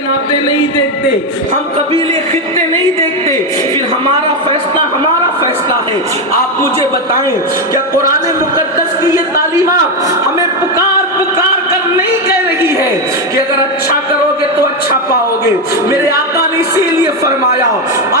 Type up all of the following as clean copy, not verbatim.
ناطے نہیں دیکھتے، ہم قبیلے خطے نہیں دیکھتے، پھر ہمارا فیصلہ ہے۔ آپ مجھے بتائیں کیا قرآن مقدس کی یہ تعلیمات ہمیں پکار کر نہیں کہہ رہی ہے کہ اگر اچھا کرو گے تو اچھا پاؤ گے؟ میرے آقا نے اسی لیے فرمایا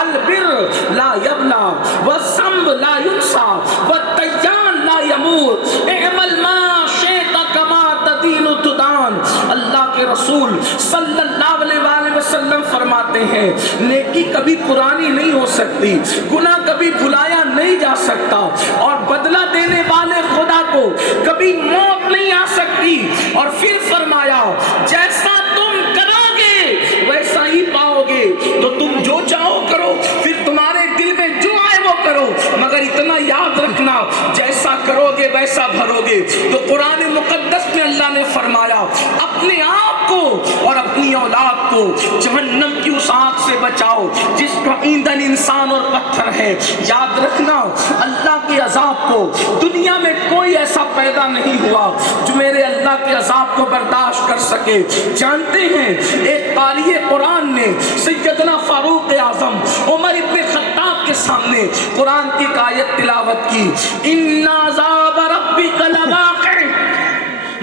البر لا یبلا والذنب لا ینسا والدیان لا یموت اعمل ما شئت کما تدین تدان۔ اللہ کے رسول صلی اللہ علیہ وآلہ وسلم فرماتے ہیں نیکی کبھی پرانی نہیں ہو سکتی، گناہ کبھی بھلایا نہیں جا سکتا، اور بدلہ دینے والے خدا کو کبھی موت نہیں آ سکتی۔ اور پھر فرمایا جیسا تم کرو گے ویسا ہی پاؤ گے، تو تم جو چاہو کرو، پھر تمہارے دل میں جو آئے وہ کرو، مگر اتنا یاد رکھنا جیسا کرو گے ویسا بھرو گے۔ تو قرآن مقدس میں اللہ نے فرمایا اپنے آپ کو اور اپنی اولاد کو جہنم کی اس آگ سے بچاؤ جس کا ایندھن انسان اور پتھر ہے۔ یاد رکھنا اللہ کے عذاب کو دنیا میں کوئی ایسا پیدا نہیں ہوا جو میرے اللہ کے عذاب کو برداشت کر سکے۔ جانتے ہیں ایک قاری قرآن نے سیدنا فاروق اعظم عمر ابن خطاب کے سامنے قرآن کی ایک آیت تلاوت کی، ان عذاب ربک لواقع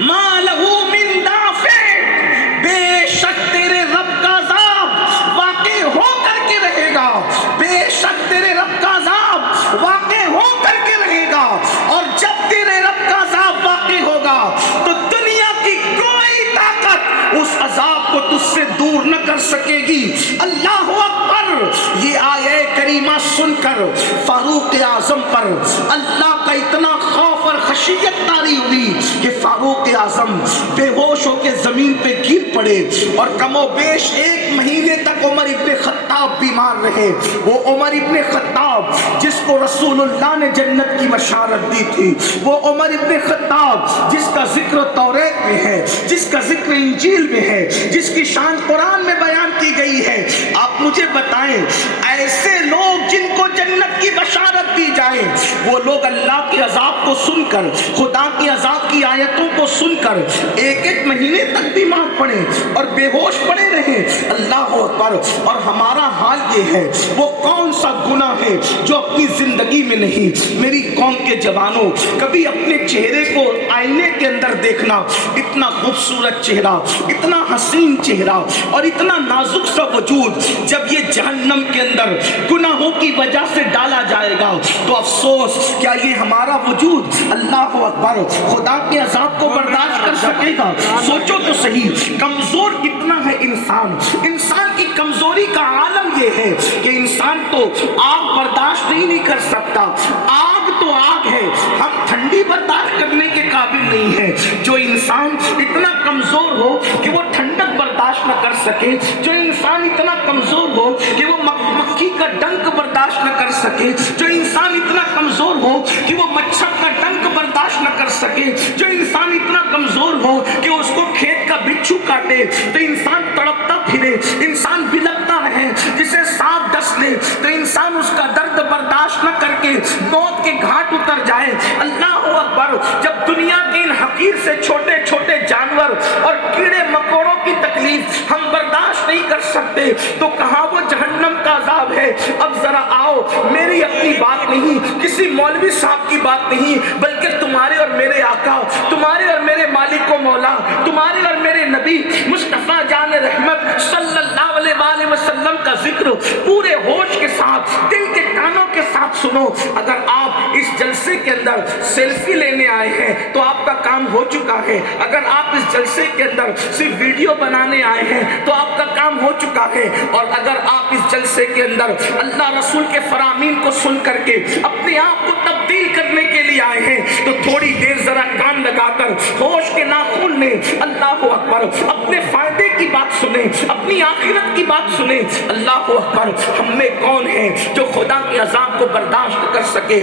ما لہ من دافع، بے شک تیرے رب کا عذاب واقع ہو کر کے رہے گا، بے شک تیرے رب کا عذاب واقع ہو کر کے رہے گا، اور جب تیرے رب کا عذاب واقع ہوگا تو دنیا کی کوئی طاقت اس عذاب کو تجھ سے دور نہ کر سکے گی۔ اللہ اکبر۔ یہ آیہ کریمہ سن کر فاروق اعظم پر اللہ کا اتنا خوف اور خشیت طاری ہوئی کہ فاروق اعظم بے ہوش ہو کے زمین پہ گر پڑے، اور کم و بیش 1 مہینے تک عمر ابن خطاب بیمار رہے۔ وہ عمر ابن خطاب جس کو رسول اللہ نے جنت کی بشارت دی تھی، وہ عمر ابن خطاب جس کا ذکر توریت میں ہے، جس کا ذکر انجیل میں ہے، جس کی شان قرآن میں بیان کی گئی ہے۔ آپ مجھے بتائیں ایسے لوگ جن کو جنت کی بشارت دی جائے، وہ لوگ اللہ کے عذاب کو سن کر، خدا کے عذاب کی آیتوں کو سن کر 1 مہینے تک بیمار پڑے اور بے ہوش پڑے رہے۔ اللہ اکبر۔ اور ہمارا حال یہ ہے، وہ کون سا گناہ ہے جو اپنی زندگی میں نہیں؟ میری قوم کے جوانوں، کبھی اپنے چہرے کو آئینے کے اندر دیکھنا، اتنا خوبصورت چہرہ، اتنا حسین چہرہ اور اتنا نازک سا وجود جب یہ جہنم کے اندر گناہوں کی وجہ سے ڈالا جائے گا تو افسوس، کیا یہ ہمارا وجود اللہ اکبر خدا کے عذاب کو برداشت کر سکے گا؟ سوچو تو صحیح، کمزور کتنا ہے انسان کی کمزوری کا عالم یہ ہے کہ انسان تو آگ برداشت نہیں کر سکتا۔ آگ تو آگ ہے، ہم ٹھنڈی برداشت کرنے کے قابل نہیں ہے۔ جو انسان اتنا کمزور ہو کہ وہ ٹھنڈک برداشت نہ کر سکے، جو انسان اتنا کمزور ہو کہ وہ مکھی کا ڈنک برداشت نہ کر سکے، جو انسان اتنا کمزور ہو کہ وہ مچھر کا ڈنک برداشت نہ کر سکے، جو انسان اتنا کمزور ہو کہ اس کو کھیت کا بچھو کاٹے تو انسان تڑپتا پھرے، انسان بلکتا رہے، جسے سانپ ڈس لے تو انسان اس کا درد برداشت نہ کر کے موت کے گھاٹ اتر جائے۔ اللہ اکبر۔ جب دنیا کے ان حقیر سے چھوٹے چھوٹے جانور اور کیڑے مکوڑوں کی تکلیف ہم برداشت نہیں کر سکتے تو کہاں وہ جہنم کا عذاب ہے؟ اب ذرا آؤ، میری اپنی بات نہیں، کسی مولوی صاحب کی بات نہیں، بلکہ تمہارے اور میرے آقا، تمہارے اور میرے مالک و مولا، تمہارے اور میرے نبی مصطفیٰ جان رحمت صلی اللہ علیہ وآلہ وسلم کا ذکر پورے ہوش کے ساتھ، دل کے کانوں کے ساتھ سنو۔ اگر آپ اس جلسے کے اندر سیلفی لینے آئے ہیں تو آپ کا کام ہو چکا ہے، اگر آپ اس جلسے کے اندر صرف ویڈیو بنانے آئے ہیں تو آپ کا کام ہو چکا ہے، اور اگر آپ اس جلسے کے اندر اللہ رسول کے فرامین کو سن کر کے اپنے آپ کو تبدیل کرنے کے لیے آئے ہیں تو تھوڑی دیر ذرا کان لگا کر ہوش کے ناخن لیں۔ اللہ اکبر۔ اپنے فائدے کی بات سنیں، اپنی آخرت کی بات سنیں۔ اللہ اکبر۔ ہم میں کون ہے جو خدا کے عذاب کو برداشت کر سکے؟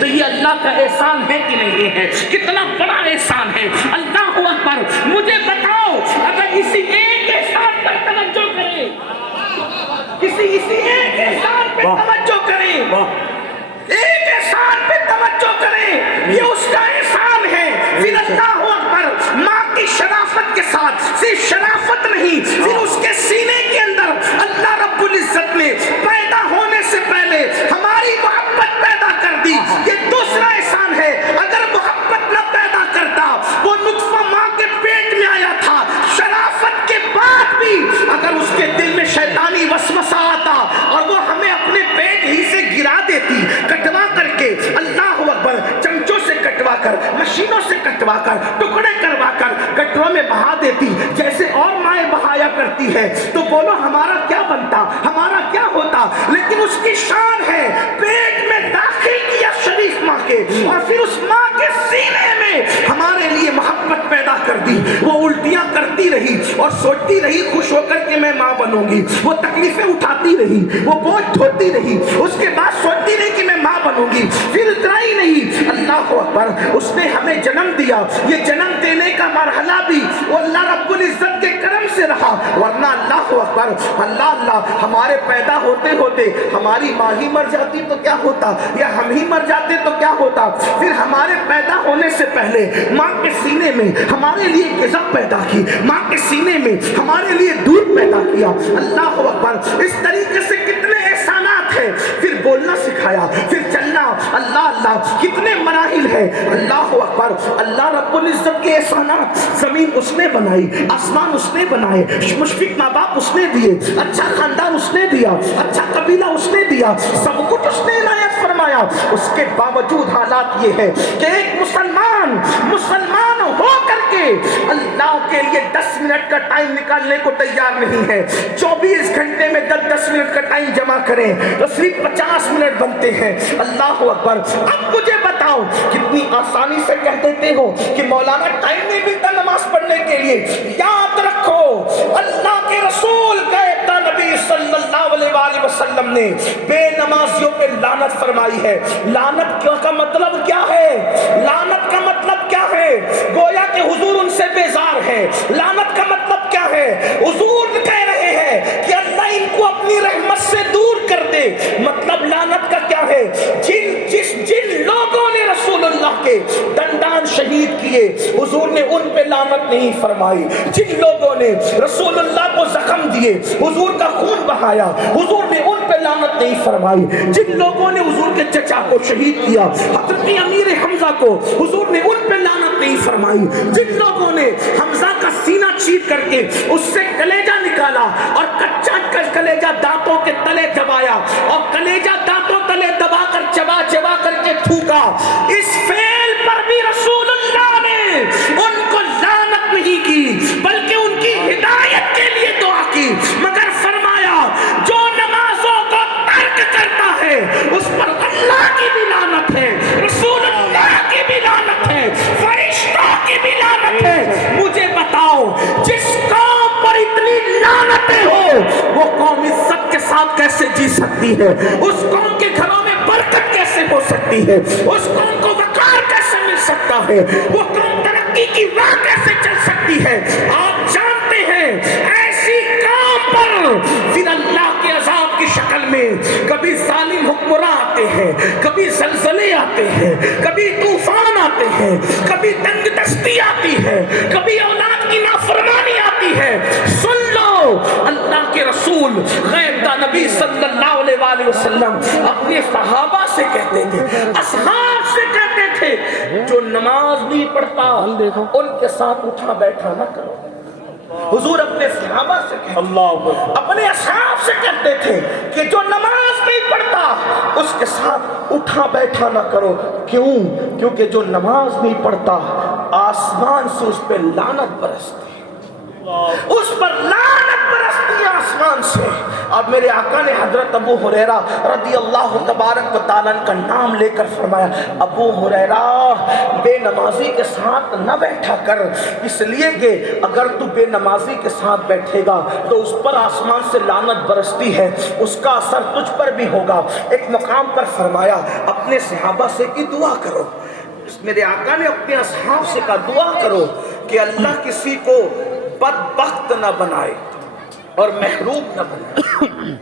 تو یہ اللہ کا احسان ہے کہ نہیں ہے؟ کتنا بڑا احسان ہے۔ اللہ اکبر۔ مجھے بتاؤ اگر اسی ایک احسان پر توجہ کریں، اسی ایک احسان پہ توجہ کریں، ایک احسان پہ توجہ کریں، یہ اس کا احسان ہے، پھر اللہ اکبر ماں کی شرافت کے ساتھ، صرف شرافت نہیں، پھر اس کے سینے کے اندر اللہ رب العزت نے پیدا ہونے سے پہلے ہماری محبت پیدا کر دی۔ یہ دوسرا احسان ہے۔ اگر محبت نہ پیدا کرتا، وہ نطفہ ماں کے پیٹ میں آیا تھا، شرافت کے بعد بھی اگر اس کے دل میں شیطانی وسوسہ آتا اور وہ ہمیں اپنے پیٹ ہی سے گرا دیتی، کٹوا کر کے، اللہ اکبر، چمچوں سے کٹوا کر، مشینوں سے کٹوا کر، ٹکڑے کروا کر گٹروں میں بہا دیتی جیسے اور مائیں بہایا کرتی ہے، تو بولو ہمارا کیا بنتا، ہمارا کیا ہوتا؟ لیکن اس کی شان ہے پیٹ میں داخل کیا شریف ماں کے، اور پھر اس ماں کے سینے میں ہمارے لیے محبت پیدا کر دی۔ وہ الٹیاں کرتی رہی اور سوچتی رہی خوش ہو کر کے میں ماں بنوں گی، وہ تکلیفیں اٹھاتی رہی، وہ بوجھ ڈھوتی رہی، اس کے بعد سوچتی رہی کہ میں ماں بنوں گی۔ پھر اتنا ہی نہیں، اللہ اکبر، اس نے ہمیں جنم دیا۔ یہ جنم دینے کا مرحلہ بھی وہ اللہ رب العزت کے کرم سے رہا، ورنہ اللہ اکبر، اللہ ہمارے پیدا ہوتے ہوتے ہماری ماں ہی مر جاتی تو کیا ہوتا، یا ہم ہی مر جاتے تو کیا ہوتا؟ پھر ہمارے پیدا ہونے سے پہلے ماں کے سینے میں ہمارے لیے غذا پیدا کی، ماں کے سینے میں ہمارے لیے دودھ پیدا کیا۔ اللہ اکبر، اس طریقے سے کتنے احسانات ہیں۔ پھر بولنا سکھایا، پھر چلنا، اللہ کتنے مراحل ہیں۔ اللہ اکبر، اللہ رب العزت کے احسانات، زمین اس نے بنائی، آسمان اس نے بنائے، مشفق ماں باپ اس نے دیے، اچھا خاندان اس نے دیا، اچھا قبیلہ اس نے دیا، سب کچھ اس نے عنایت فرمایا۔ اس کے باوجود حالات یہ ہے کہ ایک مسلمان ہو کر کے اللہ کے لیے 10 منٹ کا ٹائم نکالنے کو تیار نہیں ہے۔ 24 گھنٹے میں 10 منٹ کا ٹائم جمع کریں تو صرف 50 منٹ بنتے ہیں۔ اللہ اکبر۔ اب مجھے بتاؤ کتنی آسانی سے کہہ دیتے ہو کہ مولانا ٹائم نہیں ملتا نماز پڑھنے کے لیے۔ یاد رکھو اللہ کے رسول کہتا نبی صلی اللہ علیہ وآلہ وسلم نے بے نمازیوں پہ لعنت فرمائی ہے۔ لعنت کا مطلب کیا ہے؟ لعنت کا مطلب کیا ہے؟ گویا کہ حضور ان سے بیزار ہے۔ لعنت کا مطلب کیا ہے؟ حضور کہہ رہے ہیں کہ اللہ ان کو اپنی رحمت سے دور کر دے۔ مطلب لعنت کا کیا ہے؟ جن لوگوں نے رسول اللہ کے دندان شہید کیے، حضور نے ان پہ لعنت نہیں فرمائی۔ جن لوگوں نے رسول اللہ کو زخم دیے، حضور کا خون بہایا، حضور نے ان پہ لعنت نہیں فرمائی۔ جن لوگوں نے حضور کے چچا کو شہید کیا، حضرت امیر حمزہ کو، حضور نے ان پہ لعنت نہیں فرمائی۔ جن لوگوں نے حمزہ کا سینہ چیر کر کے اس سے کلیجہ نکالا اور کچا کلیجہ دانتوں کے تلے دبایا اور کلیجہ دانتوں تلے دبا کر چبا کر کے تھوکا، اس فعل پر بھی رسول اللہ نے ان کو لعنت نہیں کی بلکہ ان کی ہدایت کے لیے دعا کی، مگر فرمایا جو نمازوں کو ترک کرتا ہے اس پر اللہ کی بھی لعنت ہے، رسول اللہ کی بھی لعنت ہے، فرشتوں کی بھی لعنت ہے۔ مجھے بتاؤ جس قوم پر اتنی لعنتیں ہو وہ قوم عزت کے ساتھ کیسے جی سکتی ہے؟ اس قوم کے گھروں میں برکت کیسے ہو سکتی ہے؟ اس قوم کو وقار کیسے مل سکتا ہے؟ وہ قوم ترقی کی راہ کیسے چل سکتی ہے؟ آپ جانتے ہیں ایسی قوم پر پھر اللہ کے عذاب کی شکل میں کبھی ظالم حکمراں آتے ہیں، کبھی زلزلے آتے ہیں، کبھی طوفان آتے ہیں، کبھی تنگ دستی آتی ہے، کبھی اولاد کی نافرمانی آتی ہے۔ سن لو اللہ کے رسول غیب دا نبی صلی اللہ علیہ وآلہ وسلم اپنے صحابہ سے کہتے تھے، اصحاب سے کہتے تھے جو نماز نہیں پڑھتا ان کے ساتھ اٹھا بیٹھا نہ کرو۔ حضور اپنے صحابہ سے اپنے اصحاب سے کہتے تھے کہ جو نماز نہیں پڑھتا اس کے ساتھ اٹھا بیٹھا نہ کرو۔ کیوں؟ کیونکہ جو نماز نہیں پڑھتا آسمان سے اس پہ لعنت برستی، اس پر لعنت برستی ہے آسمان سے۔ اور میرے آقا نے حضرت ابو ہریرہ رضی اللہ تبارک و تعالیٰ کا نام لے کر فرمایا ابو ہریرہ بے نمازی کے ساتھ نہ بیٹھا کر، اس لیے کہ اگر تو بے نمازی کے ساتھ بیٹھے گا تو اس پر آسمان سے لعنت برستی ہے، اس کا اثر تجھ پر بھی ہوگا۔ ایک مقام پر فرمایا اپنے صحابہ سے کہ دعا کرو، میرے آقا نے اپنے اصحاب سے کہا دعا کرو کہ اللہ کسی کو بدبخت نہ بنائے اور محروم نہ بنائے،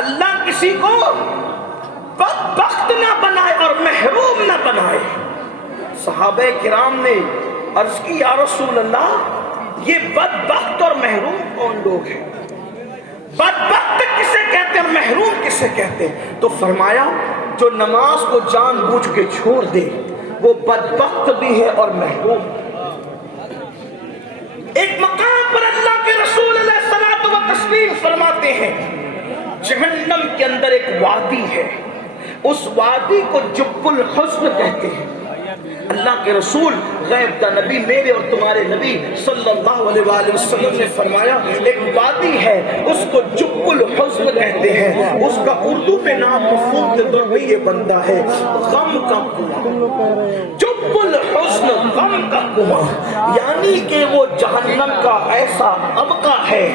اللہ کسی کو بدبخت نہ بنائے اور محروم نہ بنائے۔ صحابہ کرام نے عرض کی یا رسول اللہ یہ بدبخت اور محروم کون لوگ ہیں؟ بدبخت کسے کہتے ہیں اور محروم کسے کہتے ہیں؟ تو فرمایا جو نماز کو جان بوجھ کے چھوڑ دے وہ بدبخت بھی ہے اور محروم۔ ایک مقام پر اللہ کے رسول علیہ الصلوۃ والتسلیم فرماتے ہیں جہنم کے اندر ایک وادی ہے، اس وادی کو جب الحزن کہتے ہیں۔ اللہ کے رسول غیب کا نبی میرے اور تمہارے نبی صلی اللہ علیہ وآلہ وسلم نے فرمایا ایک وادی ہے اس کو جب الحزن کہتے ہیں، اس کا اردو میں نام مفہوم کے طور پہ یہ بنتا ہے غم کا کنواں۔ جب الحزن غم کا کنواں یعنی کہ وہ جہنم کا ایسا طبقہ ہے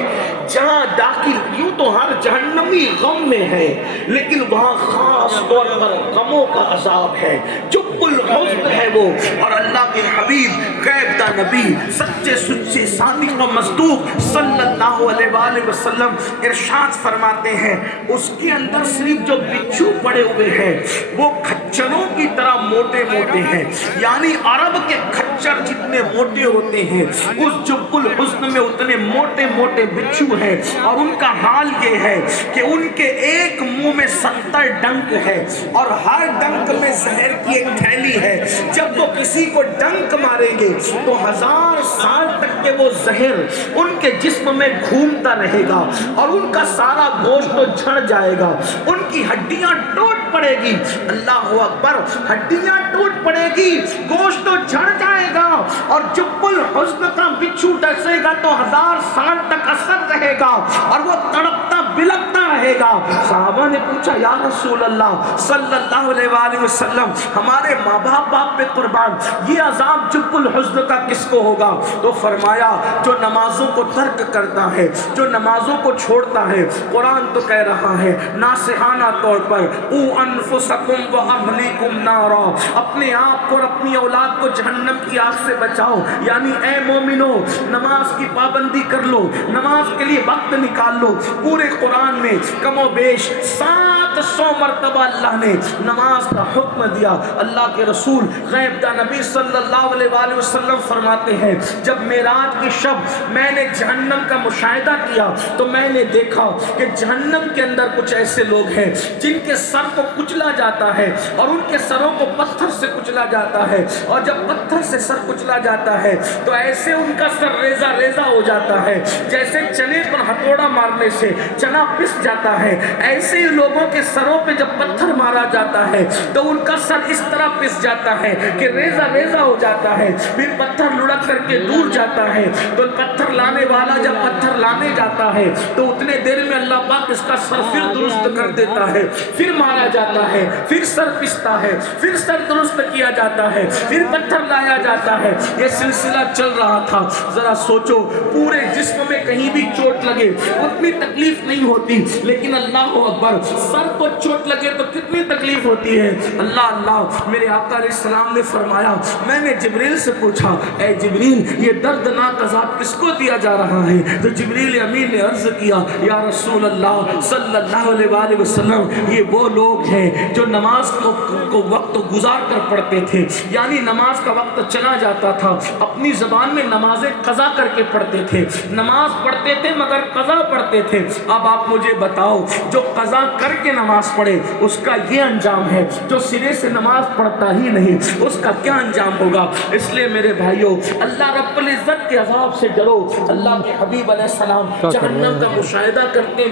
جہاں داخل یوں تو ہر جہنمی غم میں ہے لیکن وہاں خاص طور پر غموں کا عذاب ہے، جب الحزن ہے وہ۔ اور اللہ کے حبیب غیب کا نبی سچے سچے صادق و مصدوق صلی اللہ علیہ وآلہ وسلم ارشاد فرماتے ہیں اس کے اندر صرف جو بچھو پڑے ہوئے ہیں وہ کھچروں کی طرح موٹے موٹے ہیں، یعنی عرب کے کھچر جتنے موٹے ہوتے ہیں اس جب الحزن میں اتنے موٹے موٹے بچھو ہیں، اور ان کا حال یہ ہے کہ ان کے ایک منہ میں 70 ڈنک ہے اور ہر ڈنک میں زہر کی ایک تھیلی ہے، جب وہ کسی کو ڈنک ماریں گے تو 1000 سال تک کے وہ زہر ان کے جسم میں گھومتا رہے گا اور ان کا سارا گوشت تو جھڑ جائے گا، ان کی ہڈیاں ٹوٹ پڑے گی، اللہ اکبر، ہڈیاں ٹوٹ پڑے گی، گوشت تو جھڑ جائے گا اور جب الحزن کا بچھو ڈسے گا تو 1000 سال تک اثر رہے گا اور وہ تڑپتا بلکتا رہے گا۔ صحابہ نے پوچھا یا رسول اللہ صلی اللہ علیہ وآلہ وسلم ہمارے ماں باپ پہ قربان یہ عذاب جب الحزن کا کس کو ہوگا؟ تو فرمایا جو نمازوں کو ترک کرتا ہے، جو نمازوں کو چھوڑتا ہے۔ قرآن تو کہہ رہا ہے ناصحانہ طور پر او انفسکم و اہلیکم نارا، اپنے آپ کو اور اپنی اولاد کو جہنم کی آگ سے بچاؤ، یعنی اے مومنو نماز کی پابندی کر لو، نماز کے لیے وقت نکال لو۔ پورے قرآن میں کم و بیش 700 مرتبہ اللہ نے نماز کا حکم دیا۔ اللہ کے رسول غیب کا نبی صلی اللہ علیہ وآلہ وسلم فرماتے ہیں جب معراج کی شب میں نے جہنم کا مشاہدہ کیا تو میں نے دیکھا کہ جہنم کے اندر کچھ ایسے لوگ ہیں جن کے سر کو کچلا جاتا ہے اور ان کے سروں کو پتھر سے کچلا جاتا ہے، اور جب پتھر سے سر کچلا جاتا ہے تو ایسے ان کا سر ریزہ ریزہ ہو جاتا ہے جیسے چنے پر ہتھوڑا مارنے سے چنا پس جاتا ہے۔ ایسے ہی لوگوں کے سروں پہ جب پتھر مارا جاتا ہے تو ان کا سر اس طرح پس جاتا ہے کہ ریزہ ریزہ ہو جاتا ہے، پھر پتھر لڑک کر کے دور جاتا ہے۔ تو پتھر لانے والا جب پتھر لانے جاتا ہے تو اتنے دیر میں اللہ پاک اس کا سر پھر درست کر دیتا ہے، پھر مارا جاتا ہے، پھر سر پستا ہے، پھر سر درست کیا جاتا ہے، پھر پتھر لایا جاتا ہے۔ یہ سلسلہ چل رہا تھا۔ ذرا سوچو پورے جسم میں کہیں بھی چوٹ لگے اتنی تکلیف نہیں ہوتی، لیکن اللہ اکبر سر کو چوٹ لگے تو کتنی تکلیف ہوتی ہے۔ اللہ میرے آقا علیہ السلام نے فرمایا میں نے جبریل سے پوچھا اے جبریل یہ دردناک عذاب کس کو دیا جا رہا ہے؟ تو جبریل امین نے عرض کیا یا رسول اللہ صلی اللہ علیہ وآلہ وسلم یہ وہ لوگ ہیں جو نماز کو وقت گزار کر پڑھتے تھے، یعنی نماز کا وقت چلا جاتا تھا اپنی زبان میں نمازیں قضا کر کے پڑھتے تھے، نماز پڑھتے تھے مگر قضا پڑھتے تھے۔ اب آپ مجھے بتاؤ جو قضا کر کے نماز پڑھے اس کا یہ انجام ہے، جو سرے سے نماز پڑھتا ہی نہیں اس کا کیا انجام ہوگا؟ اس لیے میرے بھائیوں اللہ رب العزت کے عذاب سے ڈرو۔ اللہ کے حبیب علیہ السلام جہنم کا مشاہدہ کرتے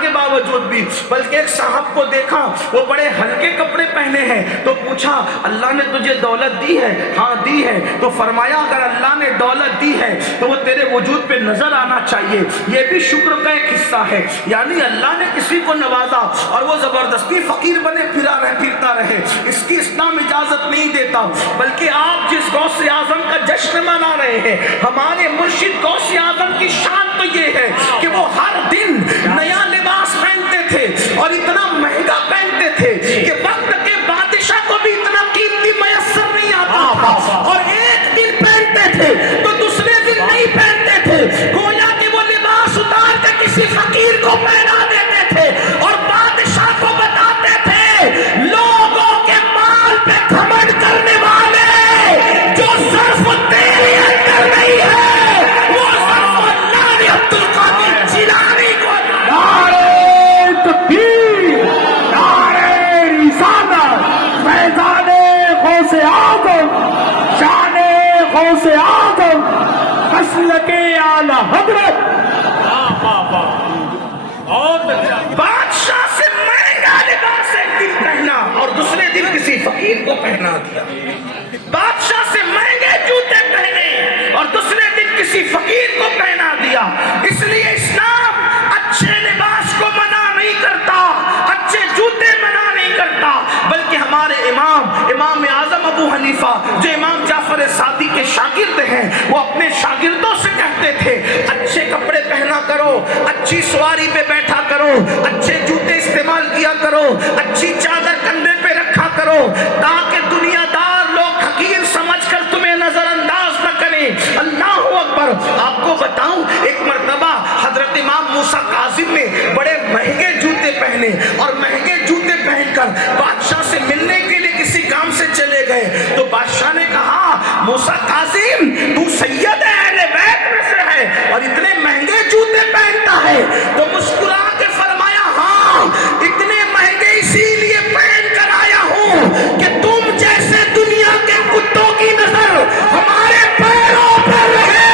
کے باوجود بھی. بلکہ ایک صاحب کو دیکھا وہ بڑے ہلکے کپڑے پہنے ہیں تو پوچھا اللہ نے تجھے دولت دی ہے؟ ہاں دی ہے. تو فرمایا اگر اللہ نے دولت دی ہے تو وہ تیرے وجود پہ نظر آنا چاہیے. یہ بھی شکر کا ایک حصہ ہے. یعنی اللہ نے کسی کو نوازا اور وہ زبردستی فقیر بنے پھرتا رہے، اس کی اسلام اجازت نہیں دیتا. بلکہ آپ جس غوث اعظم کا جشن منا رہے ہیں، ہمارے مرشد غوث اعظم کی شان تو یہ ہے کہ وہ ہر دن نیا لباس پہنتے تھے اور اتنا مہنگا پہنتے تھے کہ وقت کے بادشاہ کو بھی اتنا قیمتی میسر نہیں آتا تھا. اور ایک دن پہنتے تھے تو دوسرے دن نہیں پہنتے تھے. گویا کہ وہ لباس اتار کے کسی فقیر کو پہنا دیتے تھے اور بادشاہ کو بتاتے تھے لوگوں کے مال پہ گھمنڈ کرنے والے جو صرف تیرے اندر نہیں ہے وہ صرف اللہ نے عبد القادر جیلانی کو. نعرہ تکبیر، نعرہ رسالت، فیضان غوث اعظم، شان غوث اعظم، مسلک اعلی حضرت. بادشاہ سے مہنگا لباس ایک دن پہنا اور دوسرے دن کسی فقیر کو پہنا دیا. بادشاہ سے مہنگے جوتے پہنے اور دوسرے دن کسی فقیر کو پہنا دیا. اس لیے اسلام اچھے لباس کو منع نہیں کرتا، اچھے جوتے منع نہیں کرتا. بلکہ ہمارے امام اعظم ابو حنیفہ جو امام جعفر صادق کے شاگرد ہیں، وہ اپنے شاگردوں سے کہتے تھے اچھے کپڑے پہنا کرو، اچھی سواری پہ بیٹھا کرو، اچھے جوتے استعمال کیا کرو، اچھی چادر کندھے پہ رکھا کرو تاکہ دنیا دار لوگ حقیر سمجھ کر تمہیں نظر انداز نہ کریں. اللہ اکبر. آپ کو بتاؤں ایک مرتبہ حضرت امام موسیٰ کاظم نے بڑے مہنگے جوتے پہنے اور مہنگے جوتے پہن کر بادشاہ سے ملنے کے لیے کسی کام سے چلے گئے. تو بادشاہ نے کہا موسیٰ کاظم تو سید اہل بیت میں سے ہے اور اتنے مہنگے جوتے پہنتا ہے. تو مسکرا کے فرمایا ہاں اتنے مہنگے اسی لیے پہن کر آیا ہوں کہ تم جیسے دنیا کے کتوں کی نظر ہمارے پیروں پر رہے.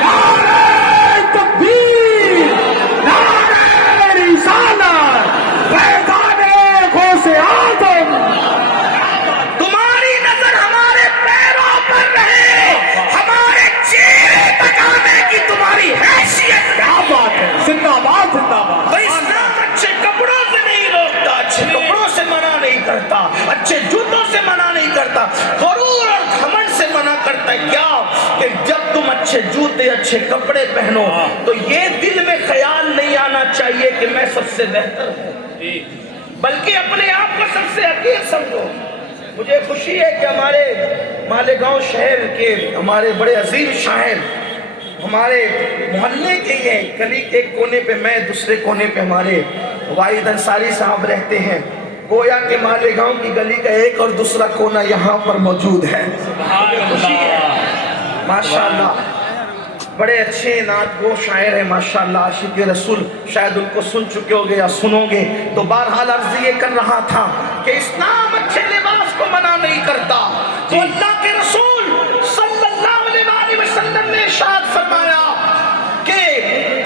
نعرہ تکبیر، نعرہ رسالت، فیضان غوث اعظم. تمہاری نظر ہمارے پیروں پر رہے، ہمارے چہرے تک آنے کی تمہاری حیثیت. کیا بات ہے، زندہ باد زندہ باد. تو اسلام اچھے کپڑوں سے نہیں روکتا، اچھے کپڑوں سے منع نہیں کرتا، اچھے جوتوں سے منع نہیں کرتا، غرور اور گھمنڈ سے منع کرتا ہے. کیا کہ جب تم اچھے جوتے اچھے کپڑے پہنو تو یہ دل میں خیال نہیں آنا چاہیے کہ میں سب سے بہتر ہوں، بلکہ اپنے آپ کو سب سے حقیر سمجھو. مجھے خوشی ہے کہ ہمارے مالیگاؤں شہر کے ہمارے بڑے عظیم شاعر ہمارے محلے کے یہ گلی کے ایک کونے پہ میں، دوسرے کونے پہ ہمارے واحد انصاری صاحب رہتے ہیں. گویا کہ مالیگاؤں کی گلی کا ایک اور دوسرا کونا یہاں پر موجود ہے. خوشی ہے ماشاءاللہ. بڑے اچھے نعت گو شاعر ہیں ماشاءاللہ، عاشق رسول. شاید ان کو سن چکے ہوگے یا سنو گے. تو بہرحال عرض یہ کر رہا تھا کہ اسلام اچھے لباس کو منع نہیں کرتا. تو اللہ کے رسول صلی اللہ علیہ وسلم نے ارشاد فرمایا کہ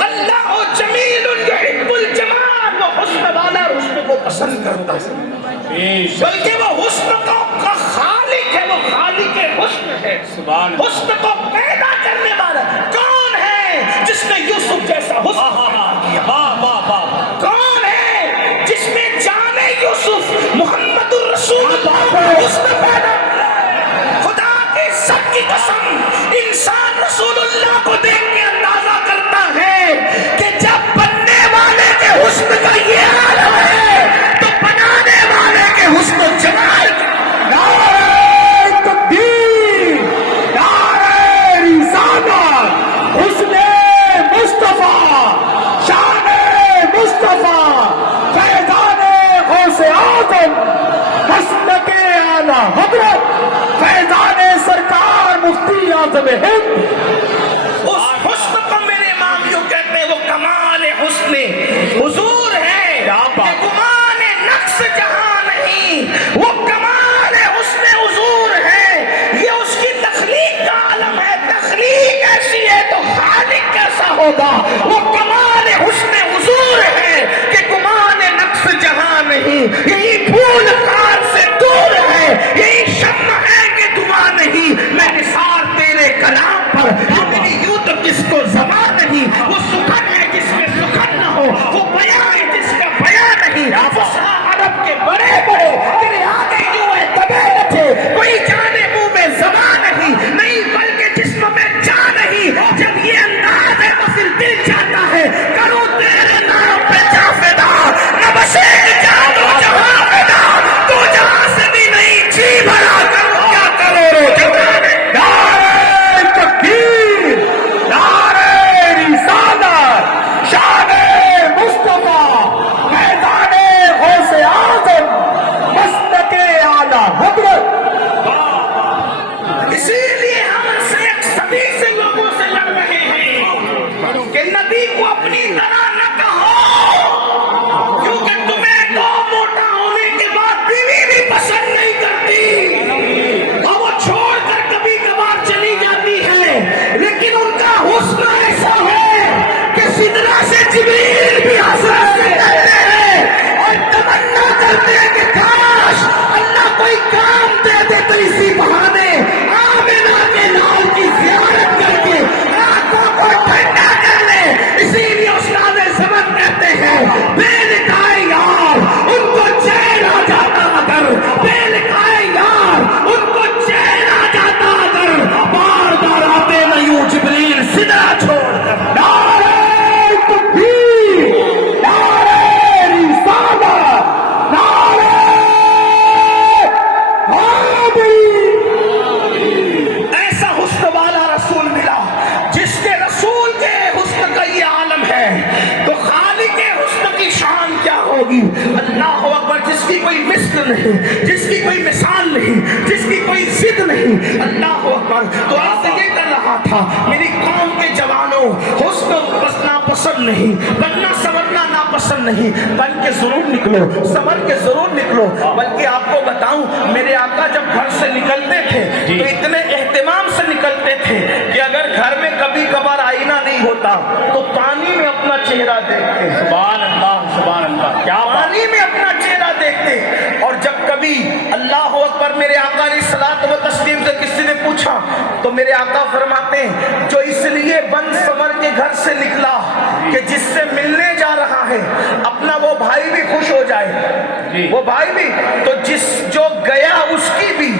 اللہ جمیل یحب الجمال، وہ حسن والا حسن کو پسند کرتا ہے، بلکہ وہ حسن کا خالق ہے، وہ خالق حسن ہے. حسن کو پیدا کرنے والا کون ہے جس نے یوسف جیسا حسن کیا؟ کون ہے جس نے جانے یوسف محمد الرسول اللہ حسن پیدا؟ خدا کی سب کی قسم انسان رسول اللہ کو دیکھ کے اندازہ کرتا ہے کہ جب بننے والے کے حسن کا یہ عالم ہے تو بنانے والے کے حسن و جمال. نعرہ تکبیر، نعرہ رسالت، حسن مصطفیٰ، شان مصطفیٰ، فیضان غوث اعظم، مسلک اعلی حضرت، فیضان سرکار مفتی اعظم ہند. اس حسن کو میرے امام یوں کہتے ہیں وہ کمال حسن حضور ہے، کہ گمان نقص جہاں نہیں، وہ کمال حسن حضور ہے. یہ اس کی تخلیق کا عالم ہے. تخلیق ایسی ہے تو خالق کیسا ہوگا؟ وہ کمال حسن ہوگی اللہ اکبر جس کی کوئی مثل نہیں, جس کی کوئی مثال نہیں, جس کی کوئی ضد نہیں. اللہ اکبر. تو آپ سے یہ کر رہا تھا میری قوم کے جوانوں, حسن بسنا پسند نہیں, بننا سنورنا ناپسند نہیں, بن کے ضرور نکلو, سنور کے ضرور نکلو. بلکہ آپ کو بتاؤں میرے آقا جب گھر سے نکلتے تھے تو اتنے اہتمام سے نکلتے تھے کہ اگر گھر میں کبھی کبھار آئینہ نہیں ہوتا تو پانی میں اپنا چہرہ دیکھتے. سبحان اللہ, سبحان اللہ, کیا پانی میں اپنا چہرہ دیکھتے. اور جب کبھی اللہ اکبر میرے آقا علیہ الصلوۃ والتسلیم سے کسی نے پوچھا تو میرے آقا فرماتے ہیں جو اس لیے بن سنور کے گھر سے نکلا کہ جس سے ملنے جا رہا ہے اپنا وہ بھائی بھی خوش ہو جائے, وہ بھائی بھی, تو جو گیا اس کی بھی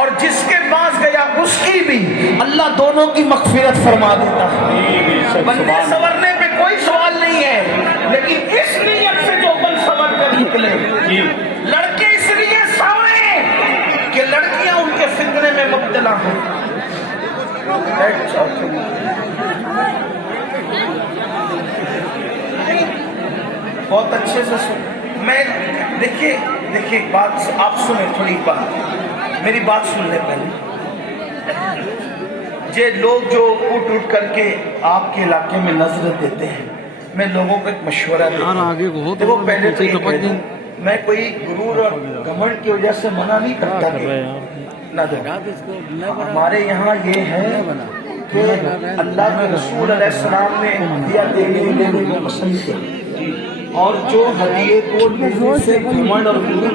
اور جس کے پاس گیا اس کی بھی اللہ دونوں کی مغفرت فرما دیتا. بننے سنورنے پہ کوئی سوال نہیں ہے, لیکن اس نیت سے جو بن سنور کر نکلے. لڑکے اس لیے سنورے کہ لڑکیاں ان کے فتنے میں مبتلا ہیں. بہت اچھے سے میں دیکھیے بات آپ سنیں, تھوڑی بات میری بات سن لیں پہلے. یہ لوگ جو اٹھ کر کے آپ کے علاقے میں نظر دیتے ہیں, میں لوگوں کو ایک مشورہ دیتا ہوں. دیکھو پہلے تو یہ کہہ دوں میں کوئی غرور اور گھمنڈ کی وجہ سے منع نہیں کرتا کہ نہ دو. ہمارے یہاں یہ ہے کہ اللہ کے رسول علیہ السلام نے دیا دینے کو پسند کیا, اور جو ہدیے کو دینے سے گھمنڈ اور غرور